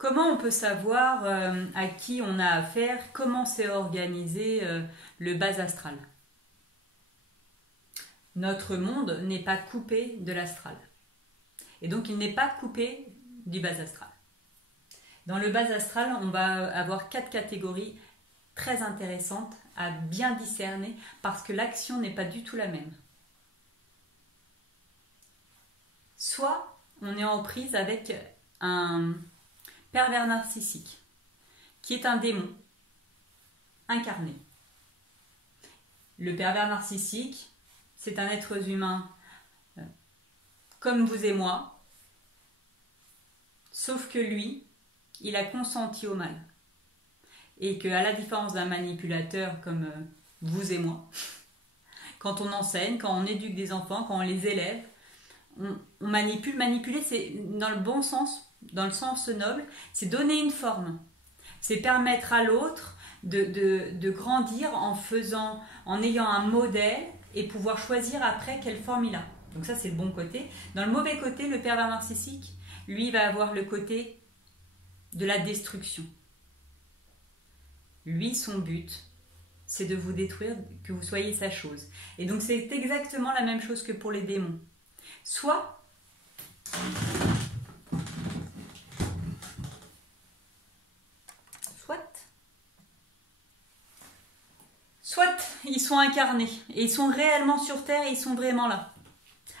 Comment on peut savoir à qui on a affaire, comment c'est organisé le bas astral? Notre monde n'est pas coupé de l'astral. Et donc il n'est pas coupé du bas astral. Dans le bas astral, on va avoir 4 catégories très intéressantes à bien discerner parce que l'action n'est pas du tout la même. Soit on est en prise avec un pervers narcissique qui est un démon incarné. Le pervers narcissique, c'est un être humain comme vous et moi, sauf que lui, il a consenti au mal. Et qu'à la différence d'un manipulateur comme vous et moi, quand on enseigne, quand on éduque des enfants, quand on les élève, on manipule. Manipuler, c'est dans le bon sens, dans le sens noble, c'est donner une forme. C'est permettre à l'autre de grandir en ayant un modèle et pouvoir choisir après quelle forme il a. Donc ça, c'est le bon côté. Dans le mauvais côté, le pervers narcissique, lui, va avoir le côté de la destruction. Lui, son but, c'est de vous détruire, que vous soyez sa chose. Et donc, c'est exactement la même chose que pour les démons. Soit ils sont incarnés et ils sont réellement sur Terre et ils sont vraiment là.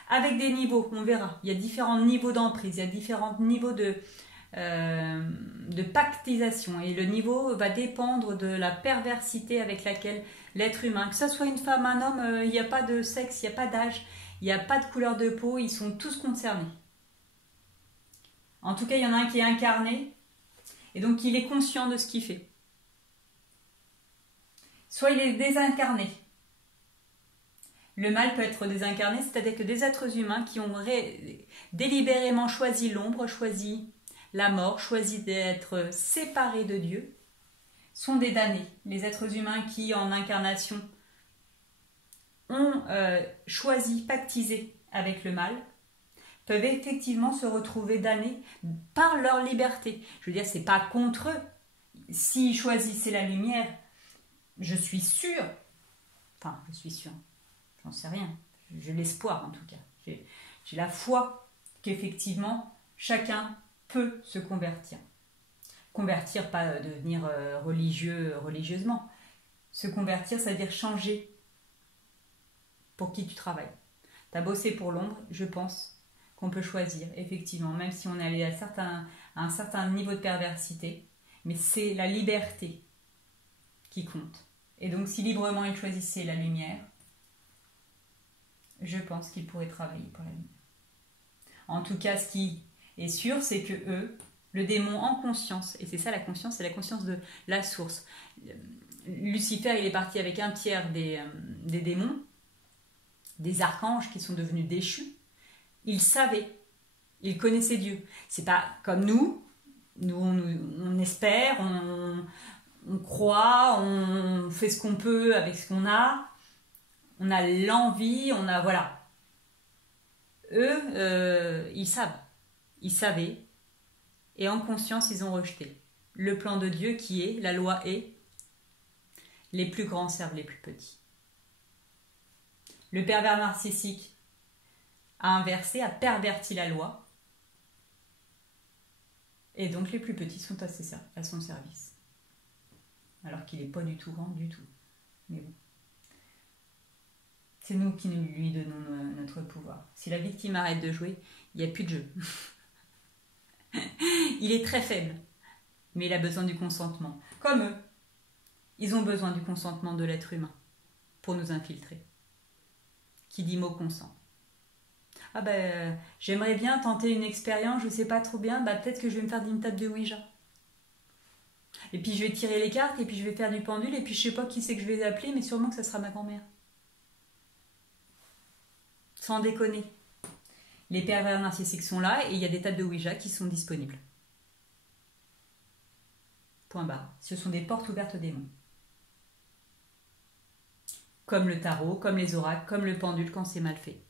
Avec des niveaux, on verra. Il y a différents niveaux d'emprise, il y a différents niveaux de pactisation. Et le niveau va dépendre de la perversité avec laquelle l'être humain, que ce soit une femme, un homme, il n'y a pas de sexe, il n'y a pas d'âge, il n'y a pas de couleur de peau, ils sont tous concernés. En tout cas, il y en a un qui est incarné et donc il est conscient de ce qu'il fait. Soit il est désincarné. Le mal peut être désincarné, c'est-à-dire que des êtres humains qui ont délibérément choisi l'ombre, choisi la mort, choisi d'être séparés de Dieu, sont des damnés. Les êtres humains qui, en incarnation, ont choisi, pactisé avec le mal, peuvent effectivement se retrouver damnés par leur liberté. Je veux dire, c'est pas contre eux. S'ils choisissaient la lumière, je suis sûre, j'en sais rien, j'ai l'espoir en tout cas, j'ai la foi qu'effectivement chacun peut se convertir. Convertir, pas devenir religieux religieusement. Se convertir, c'est-à-dire changer pour qui tu travailles. Tu as bossé pour l'ombre, je pense qu'on peut choisir, effectivement, même si on est allé à un certain niveau de perversité, mais c'est la liberté qui compte. Et donc, si librement il choisissait la lumière, je pense qu'il pourrait travailler pour la lumière. En tout cas, ce qui est sûr, c'est que eux, le démon en conscience, et c'est ça la conscience, c'est la conscience de la source. Lucifer, il est parti avec un tiers des démons, des archanges qui sont devenus déchus. Il savait, il connaissait Dieu. C'est pas comme nous on espère, on croit, on fait ce qu'on peut avec ce qu'on a. On a l'envie, voilà. Eux, ils savent. Ils savaient. Et en conscience, ils ont rejeté. Le plan de Dieu qui est, la loi est, les plus grands servent les plus petits. Le pervers narcissique a inversé, a perverti la loi. Et donc les plus petits sont à son service. Alors qu'il n'est pas du tout grand, du tout. Mais bon. C'est nous qui lui donnons notre pouvoir. Si la victime arrête de jouer, il n'y a plus de jeu. Il est très faible, mais il a besoin du consentement. Comme eux, ils ont besoin du consentement de l'être humain pour nous infiltrer. Qui dit mot consent. Ah ben, j'aimerais bien tenter une expérience, je ne sais pas trop bien, peut-être que je vais me faire une table de Ouija. Et puis je vais tirer les cartes, et puis je vais faire du pendule, et puis je ne sais pas qui c'est que je vais appeler, mais sûrement que ça sera ma grand-mère. Sans déconner. Les pervers narcissiques sont là et il y a des tables de Ouija qui sont disponibles. Point barre. Ce sont des portes ouvertes aux démons. Comme le tarot, comme les oracles, comme le pendule quand c'est mal fait.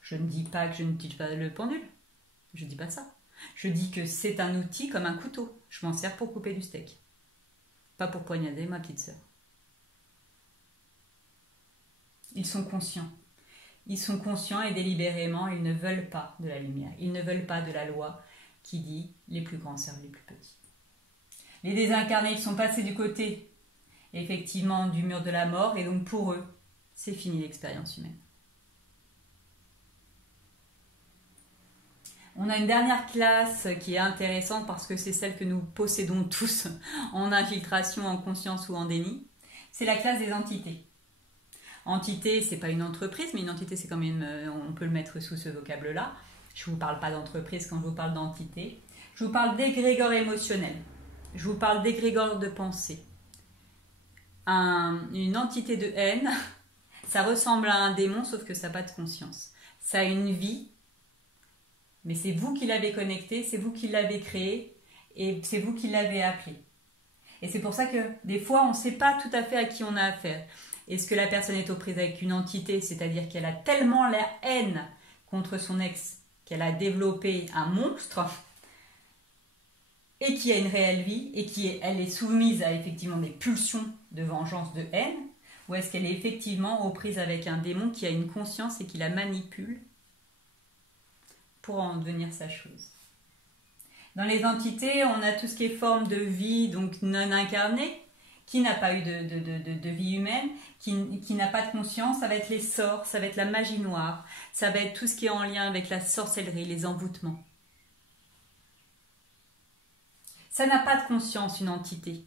Je ne dis pas que je n'utilise pas le pendule. Je ne dis pas ça. Je dis que c'est un outil comme un couteau. Je m'en sers pour couper du steak. Pas pour poignarder ma petite sœur. Ils sont conscients. Ils sont conscients et délibérément, ils ne veulent pas de la lumière. Ils ne veulent pas de la loi qui dit les plus grands servent les plus petits. Les désincarnés, ils sont passés du côté, effectivement, du mur de la mort, et donc pour eux, c'est fini l'expérience humaine. On a une dernière classe qui est intéressante parce que c'est celle que nous possédons tous en infiltration, en conscience ou en déni. C'est la classe des entités. Entité, c'est pas une entreprise, mais une entité, c'est quand même, on peut le mettre sous ce vocable-là. Je ne vous parle pas d'entreprise quand je vous parle d'entité. Je vous parle d'égrégore émotionnel. Je vous parle d'égrégore de pensée. Une entité de haine, ça ressemble à un démon, sauf que ça n'a pas de conscience. Ça a une vie, mais c'est vous qui l'avez connecté, c'est vous qui l'avez créé, et c'est vous qui l'avez appelé. Et c'est pour ça que des fois, on ne sait pas tout à fait à qui on a affaire. Est-ce que la personne est aux prises avec une entité, c'est-à-dire qu'elle a tellement la haine contre son ex qu'elle a développé un monstre et qui a une réelle vie et elle est soumise à effectivement des pulsions de vengeance, de haine, ou est-ce qu'elle est effectivement aux prises avec un démon qui a une conscience et qui la manipule pour en devenir sa chose. Dans les entités, on a tout ce qui est forme de vie, donc non incarnée, qui n'a pas eu de vie humaine, qui n'a pas de conscience. Ça va être les sorts, ça va être la magie noire, ça va être tout ce qui est en lien avec la sorcellerie, les envoûtements. Ça n'a pas de conscience, une entité.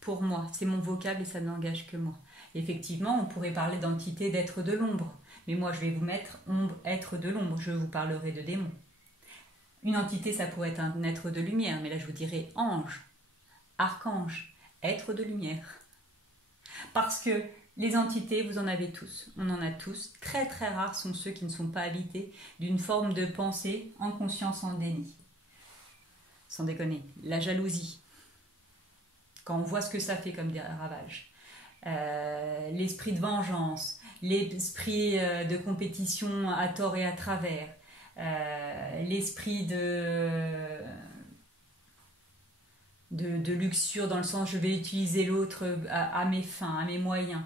Pour moi, c'est mon vocable et ça n'engage que moi. Effectivement, on pourrait parler d'entité, d'être de l'ombre. Mais moi, je vais vous mettre être de l'ombre. Je vous parlerai de démon. Une entité, ça pourrait être un être de lumière. Mais là, je vous dirais ange, archange, être de lumière. Parce que les entités, vous en avez tous. On en a tous. Très, très rares sont ceux qui ne sont pas habités d'une forme de pensée en conscience, en déni. Sans déconner. La jalousie. Quand on voit ce que ça fait comme des ravages. L'esprit de vengeance, l'esprit de compétition à tort et à travers, l'esprit de luxure dans le sens je vais utiliser l'autre à mes fins, à mes moyens.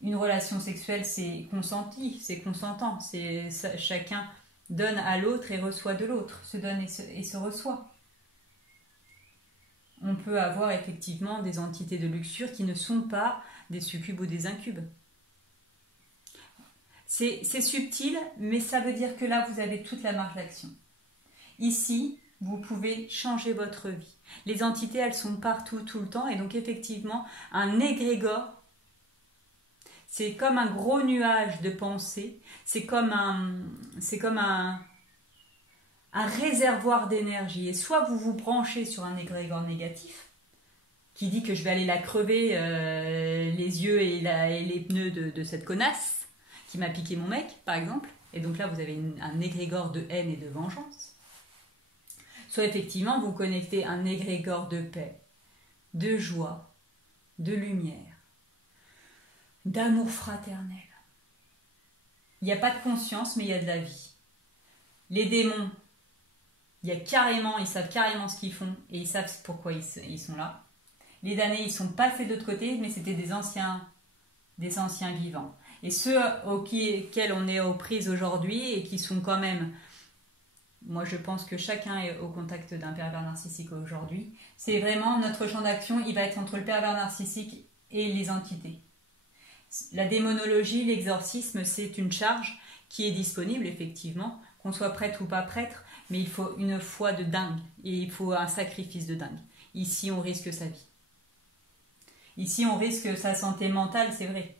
Une relation sexuelle, c'est consenti, c'est consentant, chacun donne à l'autre et reçoit de l'autre, se donne et se reçoit. On peut avoir effectivement des entités de luxure qui ne sont pas des succubes ou des incubes. C'est subtil, mais ça veut dire que là, vous avez toute la marge d'action. Ici, vous pouvez changer votre vie. Les entités, elles sont partout, tout le temps, et donc effectivement, un égrégore, c'est comme un gros nuage de pensée, c'est comme un réservoir d'énergie. Et soit vous vous branchez sur un égrégore négatif, qui dit que je vais aller la crever les yeux et les pneus de cette connasse qui m'a piqué mon mec, par exemple. Et donc là, vous avez un égrégore de haine et de vengeance. Soit effectivement, vous connectez un égrégore de paix, de joie, de lumière, d'amour fraternel. Il n'y a pas de conscience, mais il y a de la vie. Les démons, ils savent carrément ce qu'ils font et ils savent pourquoi ils sont là. Les damnés, ils sont passés de l'autre côté, mais c'était des anciens vivants. Et ceux auxquels on est aux prises aujourd'hui et qui sont quand même... Moi, je pense que chacun est au contact d'un pervers narcissique aujourd'hui. C'est vraiment notre champ d'action, il va être entre le pervers narcissique et les entités. La démonologie, l'exorcisme, c'est une charge qui est disponible, effectivement, qu'on soit prêtre ou pas prêtre, mais il faut une foi de dingue et il faut un sacrifice de dingue. Ici, on risque sa vie. Ici, on risque sa santé mentale, c'est vrai.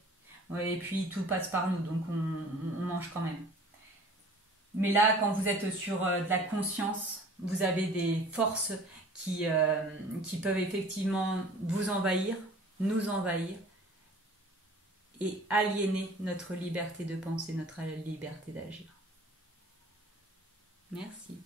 Et puis, tout passe par nous, donc on mange quand même. Mais là, quand vous êtes sur de la conscience, vous avez des forces qui peuvent effectivement vous envahir, nous envahir, et aliéner notre liberté de penser, notre liberté d'agir. Merci.